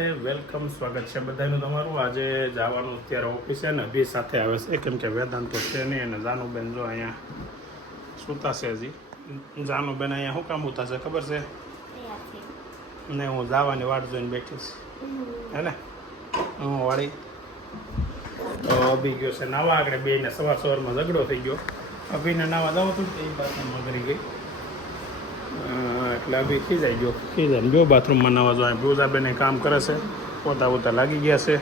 નમસ્તે, વેલકમ, સ્વાગત છે બધાનું તમારું. આજે જવાનું અત્યારે ઓફિસે ને અભી સાથે આવે છે કેમ કે વેદાંત તો છે નહીં અને જાનુબેન જો અહીંયા સૂતા છે. હજી જાનુબેન અહીંયા શું કામ ઉતા છે ખબર છે ને? હું જવાની વાટ જોઈને બેઠીશ હે ને હું વાળી તો અભી ગયો છે નાવા. આગળ બેને સવારમાં ઝઘડો થઈ ગયો. અભીને નાવા જવું હતું એ બાથરૂમમાં કરી ગઈ એટલે અભી ખીજાઈ ગયો બાથરૂમમાં નાવા જો. બ્રુઝાબેને કામ કરે છે, પોતા લાગી ગયા છે.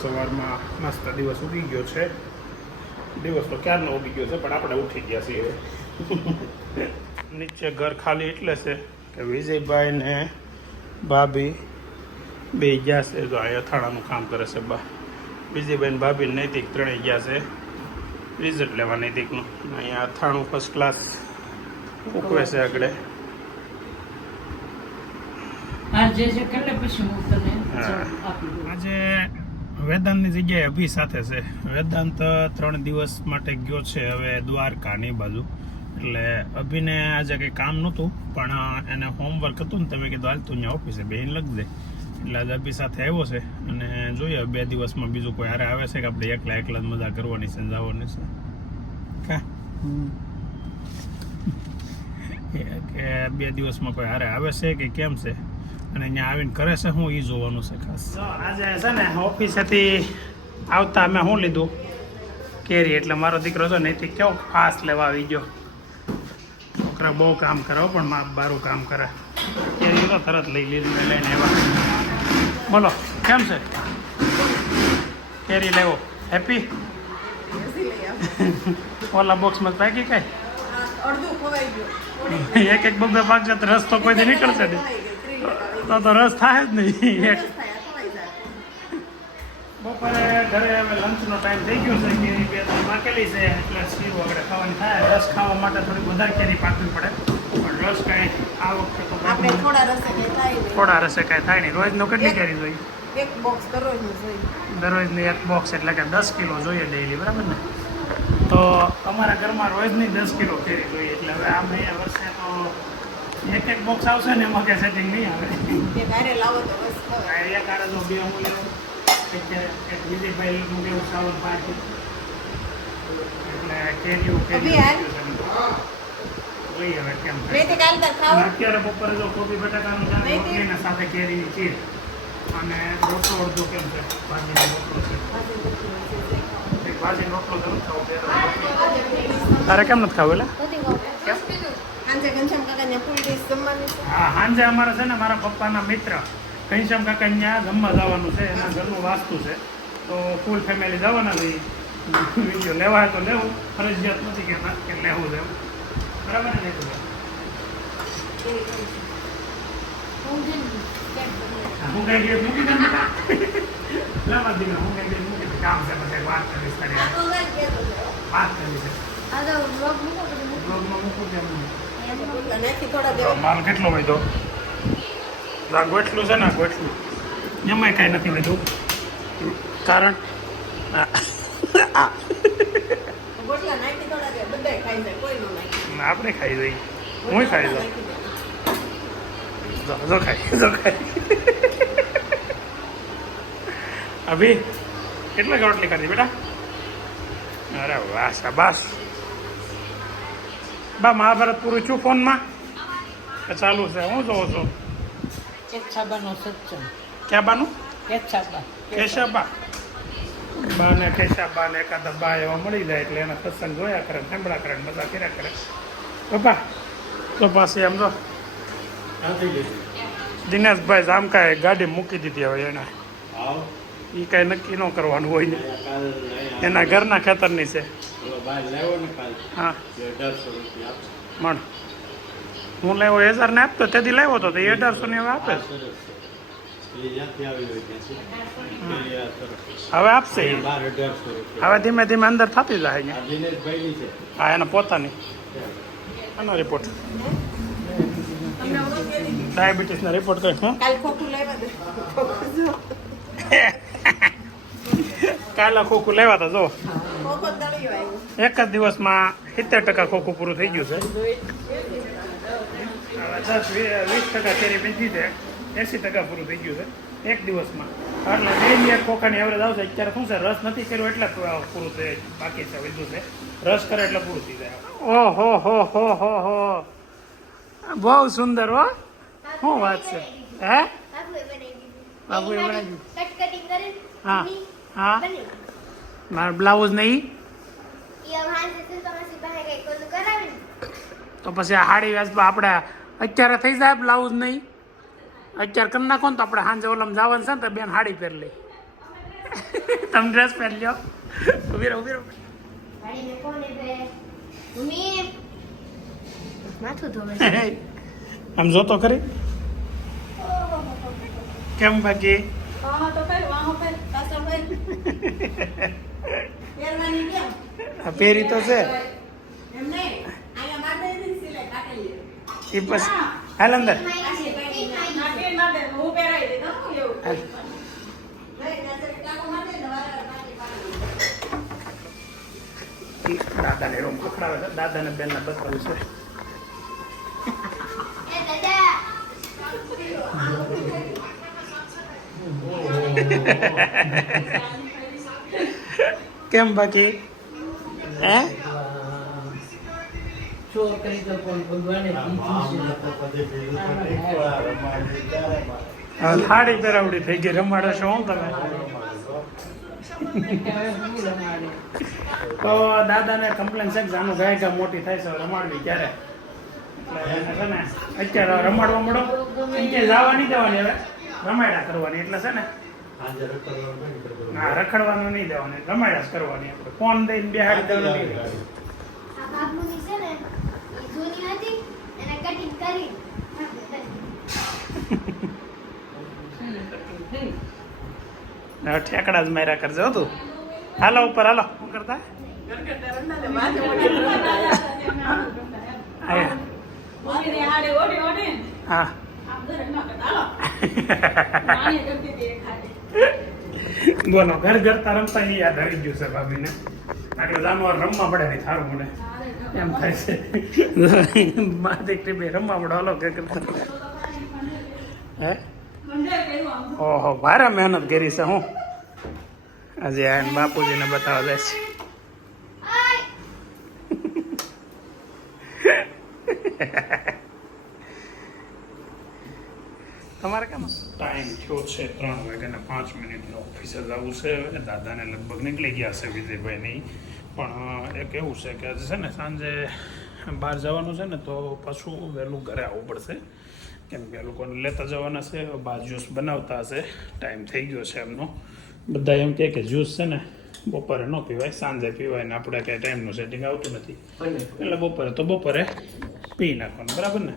સવારમાં મસ્ત દિવસ ઉગી ગયો છે. દિવસ તો ક્યારનો ઉગી ગયો છે પણ આપણે ઉઠી ગયા છીએ. નીચે ઘર ખાલી એટલે છે કે વિજયભાઈ ને ભાભી બે ગયા છે. જો આ અથાણાનું કામ કરે છે વિજયભાઈ ને ભાભી નૈતિક ત્રણેય ગયા છે રિઝલ્ટ લેવા નૈતિકનું. અહીંયા અથાણું ફર્સ્ટ ક્લાસ ઉકવે છે આગળ. આજે વેદાંતની જગ્યાએ અભી સાથે છે. વેદાંત 3 દિવસ માટે ગયો છે હવે દ્વારકાની બાજુ. એટલે અભીને આજે કંઈ કામ નહોતું પણ એને હોમવર્ક હતું ને તમે કીધું હાલ તું અહીંયા ઓફિસે બેહીને લખી દે. એટલે આજે અભી સાથે આવ્યો છે અને જોઈએ 2 દિવસમાં બીજું કોઈ હારે આવે છે કે આપણે એકલા જ મજા કરવાની છે જવાની છે કે 2 દિવસમાં કોઈ હારે આવે છે કે કેમ છે અને અહીંયા આવીને કરે છે હું એ જોવાનું છે ખાસ. આજે છે ને ઓફિસેથી આવતા મેં શું લીધું કેરી. એટલે મારો દીકરો છે નૈતિક કેવો ફાસ્ટ લેવા આવી ગયો. છોકરા બહુ કામ કરે પણ બારું કામ કરે. કેરી તો તરત લઈને આવ્યા. બોલો કેમ છે કેરી લેવો? હેપી? ઓલા બોક્સમાં પાકી કઈ એક બબે પાક છે તો રસ તો કોઈ નીકળશે નહીં. તો રસ થાય જ નહીં. બપોરે ઘરે હવે લંચનો ટાઈમ થઈ ગયો છે. કેરી 2-3 પાકેલી છે એટલે શીરો આગળ ખાવાની થાય. રસ ખાવા માટે થોડી વધારે કેરી પાકવી પડે પણ રસ કાંઈ આ વખતે તો થોડા રસે કાંઈ થાય નહીં. રોજનો કેટલી કેરી જોઈએ? દરરોજની 1 બોક્સ એટલે કે 10 કિલો જોઈએ ડેઈલી, બરાબર ને? તો અમારા ઘરમાં રોજની 10 કિલો કેરી જોઈએ. એટલે હવે આ મહિના વર્ષે તો 1 બોક્સ આવશે ને એમાં ક્યાં સેટિંગ નહીં આવે. એક આરે જો 2 હું લેવું, એક વિજયભાઈ હું લેવું 5 એટલે કેરીઓ લઈએ હવે કેમ અત્યારે બપોરે જો કોબી બટાકાનું રોટલી ને સાથે કેરીની ચીર અને રોટલો અડધો કેમ છે ભાજીનો રોટલો છે. ભાજીનો રોટલો તો નથી ખાવો. તારે કેમ નથી ખાવું? હા, સાંજે અમારે છે ને મારા પપ્પાના મિત્ર ઘનશ્યામ કાકા ત્યાં જમવા જવાનું છે. એના ઘરનું વાસ્તુ છે તો ફૂલ ફેમિલી જવાના છે. વિડીયો લેવાય તો લેવું, ફરજિયાત નથી કે લેવું લેવું, બરાબર ને? હું કઈ ગયો મૂકી દે લેવા દીકરા. હું કઈ ગયો મૂકી કામ છે પછી વાત કરીશ. વાત કરી છે માલ કેટલો વધ્યો? ગોઠલું છે ને ગોઠલું એમાંય કાંઈ નથી વધ્યું. કારણ આપણે ખાઈ જઈએ. હું ખાઈ જાઉં. જો ખાઈ અભી કેટલા રોટલી ખાધી બેટા? અરે વાહ, શાબાશ. બા મહાભારત પૂરું છું ફોનમાં ચાલુ છે? હું જોઉં છું ક્યાં બાનું? કેશાબા બા ને કેશાબા ને એકાદા બા એવા મળી જાય એટલે એના સત્સંગ જોયા કરે, સાંભળા કરે, મજા કર્યા કરે. પપ્પા તો પાસે એમ જો દિનેશભાઈ જામકાએ ગાડી મૂકી દીધી. હવે એને એ કાંઈ નક્કી ન કરવાનું હોય ને. એના ઘરના ખેતરની છે. હા મણ હું લાવ્યો 1000 ને આપતો તેથી લાવ્યો હતો. 1800 ને હવે આપે હવે આપશે. હવે ધીમે ધીમે અંદર થતી જાય. હા, એના પોતાની. આનો રિપોર્ટ ડાયાબિટીસના રિપોર્ટ કઈ કાલે ખોખું લેવા હતા. જો 1 જ દિવસમાં 70% ખોખું પૂરું થઈ ગયું છે. 10-20% કેરી પીધી છે 80% પૂરું થઈ ગયું છે એક દિવસમાં. એટલે ડેલી એક ખોખાની એવરેજ આવશે. અત્યારે શું છે, રસ નથી કર્યો એટલે પૂરું થઈ બાકી છે. બીજું છે રસ કરે એટલે પૂરું થઈ જાય. ઓહો હો હો હો હો, બહુ સુંદર હો. શું વાત છે? હે બાબુએ બનાવ્યું? હા હા, મારો બ્લાઉઝ નહીં તો પછી આ હાડી વ્યાસમાં આપણે અત્યારે થઈ જાય. બ્લાઉઝ નહીં અત્યારે કરી નાખો ને તો આપણે સાંજે ઓલમ જવાનું છે ને તો બેન હાડી પહેરી લઈ. તમે ડ્રેસ પહેરી લો. ઉભી રહો, ઉભી રહો. આમ જોતો ખરી કેમ બાકી પહેરી તો છે એ બસ. હાલ અંદર દાદાને રૂમ પકડાવે છે. દાદાને બેનને બતાવું છે. કેમ બાકી હે સાડી પહેરાવડી થઈ ગઈ. રમાડો છો હું તમે તો દાદાને કમ્પ્લેન છે કે જાનું ગાયકા મોટી થાય છે રમાડવી ક્યારે. એટલે છે ને અત્યારે રમાડવા મળો એમ કે જવા નહીં દેવાની, હવે રમાડ્યા કરવાની. એટલે છે ને હા રખડવાનું નહીં દેવાની, રમાડ્યા જ કરવાની. આપણે ફોન દઈને બેહાડી દેવાનું નહીં. ઠેકડા જ માર્યા કરજો તું. હાલો ઉપર હાલો. શું કરતા હા બોલો. ઘર ઘરતા રમતા એ યાદ આવી ગયું છે ભાભીને. આટલું જાનવર રમવા પડે નહીં સારું મને એમ થાય છે. રમવા પડે. હાલો ઘર કરતા હે ઓહો ભારે મહેનત કરી છે. હું આજે આ બાપુજીને બતાવવા જાય છે. તમારે કેમ ટાઈમ થયો છે 3:05 ઓફિસે જવું છે. દાદાને લગભગ નીકળી ગયા છે વિજયભાઈ નહીં. પણ એક એવું છે કે છે ને સાંજે બહાર જવાનું છે ને તો પાછું વહેલું ઘરે આવવું પડશે. કેમ કે લોકોને લેતા જવાના છે. બહાર જ્યુસ બનાવતા હશે. ટાઈમ થઈ ગયો છે એમનો. બધા એમ કહે કે જ્યુસ છે ને બપોરે ન પીવાય, સાંજે પીવાય. ને આપણે કાંઈ ટાઈમનું સેટિંગ આવતું નથી એટલે બપોરે તો બપોરે પી નાખવાનું. બરાબર ને?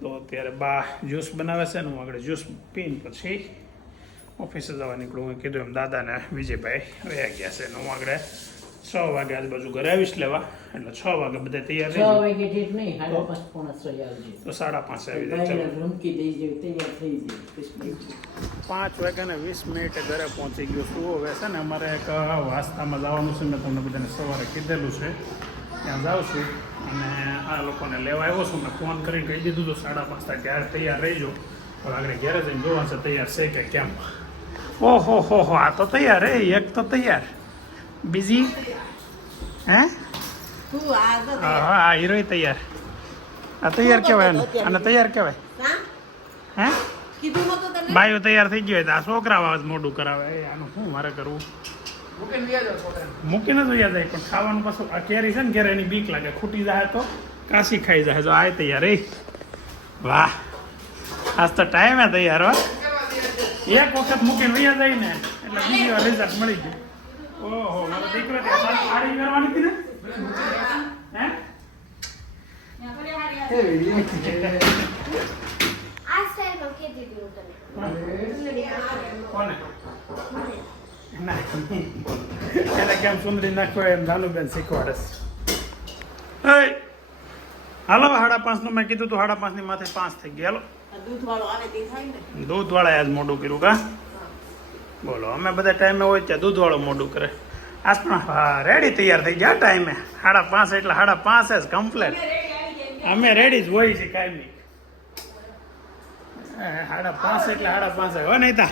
તો અત્યારે બા જ્યુસ બનાવે છે ને હું આગળ જ્યુસ પીને પછી ઓફિસે જવા નીકળું. હું કીધું એમ દાદાને વિજયભાઈ વયા ગયા છે. ને હું આગળ 6 વાગે આજુબાજુ ઘરે આવીશ લેવા. એટલે 6 વાગે બધા તૈયાર થઈ જાય તો 5:30 આવી જાય. 5:20 ઘરે પહોંચી ગયો છું. હવે છે ને અમારે એક વાસ્તામાં જવાનું છે. મેં તમને બધાને સવારે કીધેલું છે ત્યાં જાઉં છું. અને આ લોકોને લેવા આવ્યો છું. મેં ફોન કરીને કહી દીધું તો 5:30 થાય ત્યારે તૈયાર રહીજો. પણ આગળ ઘેરે જઈને જોવા છે તૈયાર છે કે કેમ. ઓહો હો હો, આ તો તૈયાર હે. એક તો તૈયાર, બીજી હે હા હીરો તૈયાર. આ તૈયાર કહેવાય અને તૈયાર કહેવાય હે. બાયો તૈયાર થઈ ગયો હોય તો આ છોકરા આવાજ મોઢું કરાવે. આનું શું મારે કરવું? મૂકીને તો યાદ આવી પણ ખાવાનું પાછું આ કેરી છે ને ઘેર એની બીક લાગે. ખૂટી જાય તો કાશી ખાઈ જાય. જો આ તૈયાર એ વાહ. આજ તો ટાઈમે તૈયાર હો. એક વખત મૂકીને વૈયા જાય ને એટલે બીજી વાર રિઝલ્ટ મળી ગયું. ઓહો મારો દીકરો સાડી કરવાની હતી ને હે કોને એને કેમ સુંદરી નાખો એમ જાનુબેન શીખવાડે. હાલો 5:30 મેં કીધું તો 5:30 માથે 5 થઈ ગયા. હાલો દૂધ વાળા આજ મોડું કર્યું કા બોલો. અમે બધા ટાઈમે હોય ત્યાં દૂધ વાળો મોડું કરે. આજ પણ હા રેડી તૈયાર થઈ ગયા ટાઈમે. 5:30 એટલે 5:30 જ કમ્પ્લેટ. અમે રેડી જ હોય છે કાંઈ નહીં. 5:30 એટલે 5:30 હવે નહીં તા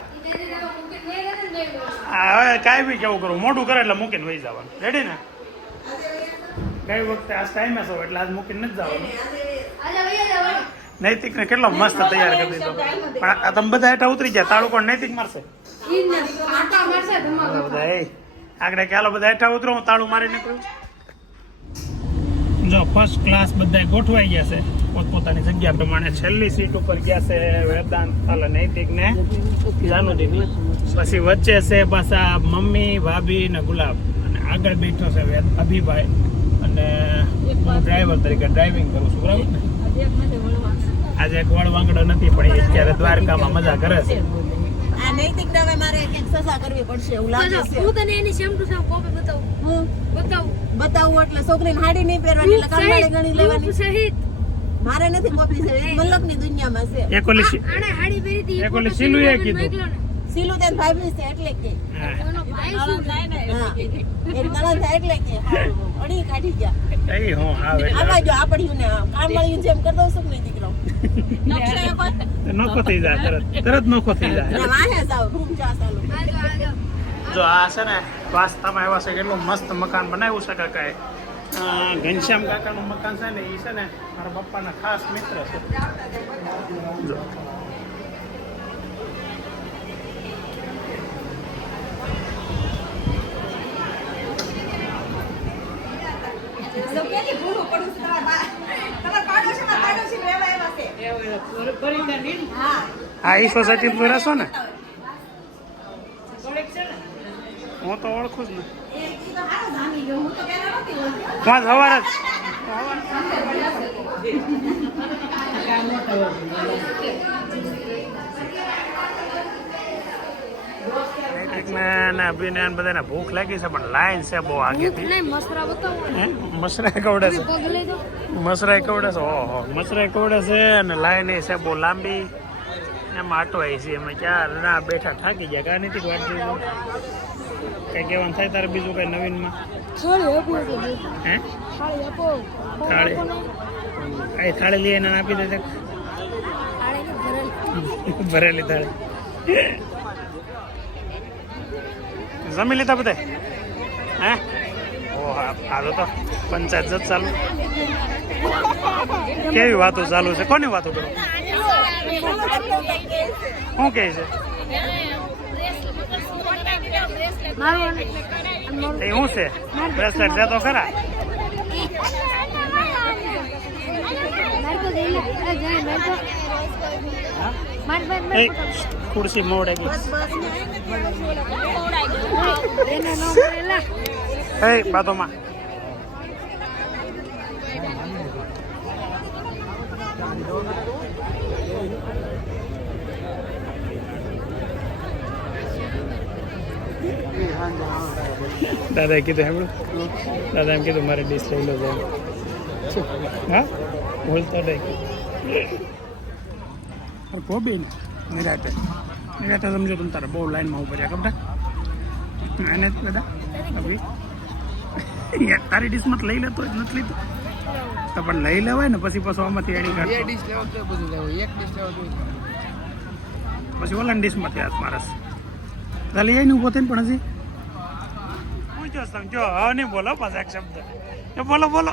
હવે કાંઈ બી કેવું કરું મોટું કરે એટલે મૂકીને વહી જવાનું રેડી ને કઈ વખતે આજ ટાઈમે છો એટલે આજ મૂકીને નથી જવાનું નૈતિક ને કેટલો મસ્ત તૈયાર કરી દીધો પણ આ તમે બધા હેઠા ઉતરી ગયા તાળું કોણ નૈતિક મારશે બધા એ આગળ ચાલો બધા હેઠા ઉતરો હું તાળું મારી નીકળું જો ફર્સ્ટ ક્લાસ બધા ગોઠવાઈ ગયા છે પોતપોતાની જગ્યા પ્રમાણે છેલ્લી સીટ ઉપર ગયા છે વેદાંત નૈતિક ને જાનુદીની પછી વચ્ચે છે પાછા મમ્મી ભાભી ને ગુલાબ અને આગળ બેઠો છે અભિભાઈ અને હું ડ્રાઈવર તરીકે ડ્રાઇવિંગ કરું છું બરાબર ને આજે એક વળ વાંગડો નથી પણ એ અત્યારે દ્વારકામાં મજા કરે છે આ નૈતિક હવે મારે એક સસા કરવી પડશે એવું લાગે છે હું તને એની સેમ ટુ સેમ કોપી બતાવું બતાવું એટલે છોકરીને હાડી નહીં પહેરવાની એટલે કામવાળી ગણી લેવાની સહિત મારે નથી કોપી છે એક મલકની દુનિયામાં છે એક ઓલી આને હાડી પહેરી હતી એક ઓલી સિલુ એ કીધું સિલુ તેન ભાભી છે એટલે કે એનો ભાઈ શું થાય ને એ નળન થાય એટલે કે અડી કાઢી ગયા એ હો આવે આવા જો આપડ્યું ને કામવાળીને જેમ કરતો છું ને દીકરો નોખો થઈ જાય તરત નોખો થઈ જાય વાહે જાવ રૂમ જા ચાલો જો આ છે ને વાસ્તામાં એવા છે કેટલું મસ્ત મકાન બનાવ્યું છે કાકાએ ઘનશ્યામ કાકાનું મકાન છે ને એ છે ને મારા પપ્પાના ખાસ મિત્ર છે જો હા એ સોસાયટી પર રહેશો ને હું તો ઓળખું જ ને પાંચ સવાર જ અભિનય બધાને ભૂખ લાગી છે પણ લાઈન છે બહુ આગેથી મસરા કવડે છે મસરાઈ કવડે છે ઓહો મસરાઈ કવડે છે અને લાઈન એ છે બહુ લાંબી એમાં આટો આવી છે એમાં ક્યાં ના બેઠા થાકી ગયા કાંઈ નથી વાત કઈ કહેવાનું થાય તારે બીજું કઈ નવીનમાં હે થાળી થાળી લઈ એને આપી દે ભરેલી થાળી જમી લીધા બધા હે ઓહ હાલો તો પંચાયત જ ચાલુ કેવી વાતો ચાલુ છે કોની વાતો કરો શું કહે છે એ શું છે બ્રેસલેટ છે તો ખરા ખુરશી મોડે ગઈ બાતોમાં દાદાએ કીધું સાંભળું દાદા એમ કીધું મારે ડીશ લઈ લો જાય હા બોલતો નહીં કોબી નિરાતે નિરાતે સમજો તમે તારે બહુ લાઈનમાં ઉભા રહ્યા કપડા એને જ દાદા તારી ડીશમાં લઈ લેતો જ નથી લીધું તો પણ લઈ લેવાય ને પછી પાછું આમાંથી એડી કાઢ પછી ઓલાની ડીશમાંથી હાથ મારસ ચાલી જાય ને ઉભો થઈને પણ હજી પૂછો તમે જો હવે નહીં બોલો પાછા એક શબ્દ બોલો બોલો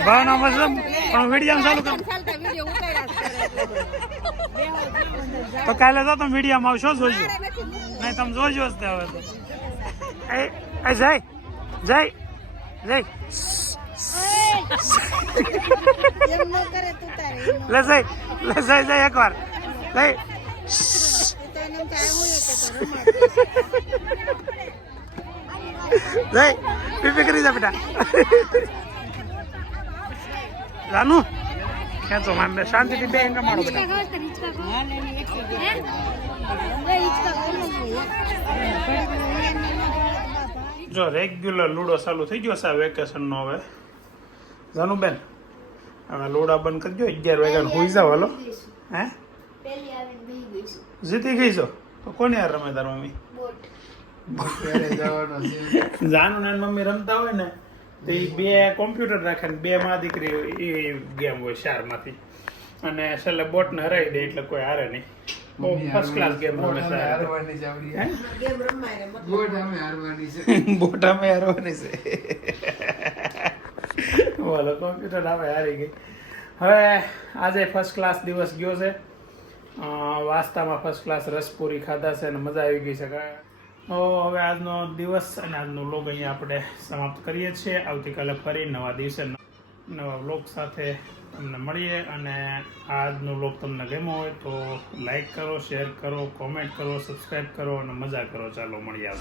ભાવનામાં છે પણ વિડીયો ચાલુ કરો તો કાલે તો તમે વિડીયોમાં આવશો જોજો નહીં તમે જોજો જ હવે તો એ જય જય જય લે જય એકવાર જય જય પીપી કરી જા બેટા જાનું ક્યાં તો મારે શાંતિથી બે એંગા મારો બેટા જો રેગ્યુલર લૂડો ચાલુ થઈ ગયો છે વેકેશનનો હવે જાનુબેન હવે લોડા બંધ કરજો 11 વાગ્યા હોઈ જાવ હાલો હે જીતી ગઈ છો તો કોને યાર રમે તાર મમ્મી જાનુ ને મમ્મી રમતા હોય ને તો એ બે કોમ્પ્યુટર રાખે ને બે માં દીકરી એ ગેમ હોય 4 માંથી અને છેલ્લે બોટ ને હરાવી દે એટલે કોઈ હારે નહીં. બહુ ફર્સ્ટ ક્લાસ ગેમ રમે છે. ગેમ રમાય ને મતલબ બોટ અમે હારવાની છે. બોલો કોમ્પ્યુટર આવે હારી ગઈ. હવે આજે ફર્સ્ટ ક્લાસ દિવસ ગયો છે. વાસ્તામાં ફર્સ્ટ ક્લાસ રસપુરી ખાધા છે અને મજા આવી ગઈ છે. તો હવે આજનો દિવસ અને આજનો વ્લોગ અહીંયા આપણે સમાપ્ત કરીએ છીએ. આવતીકાલે ફરી નવા દિવસે નવા વ્લોગ સાથે તમને મળીએ. અને આજનો વ્લોગ તમને ગમ્યો હોય તો લાઈક કરો, શેર કરો, કોમેન્ટ કરો, સબસ્ક્રાઈબ કરો અને મજા કરો. ચાલો મળીએ.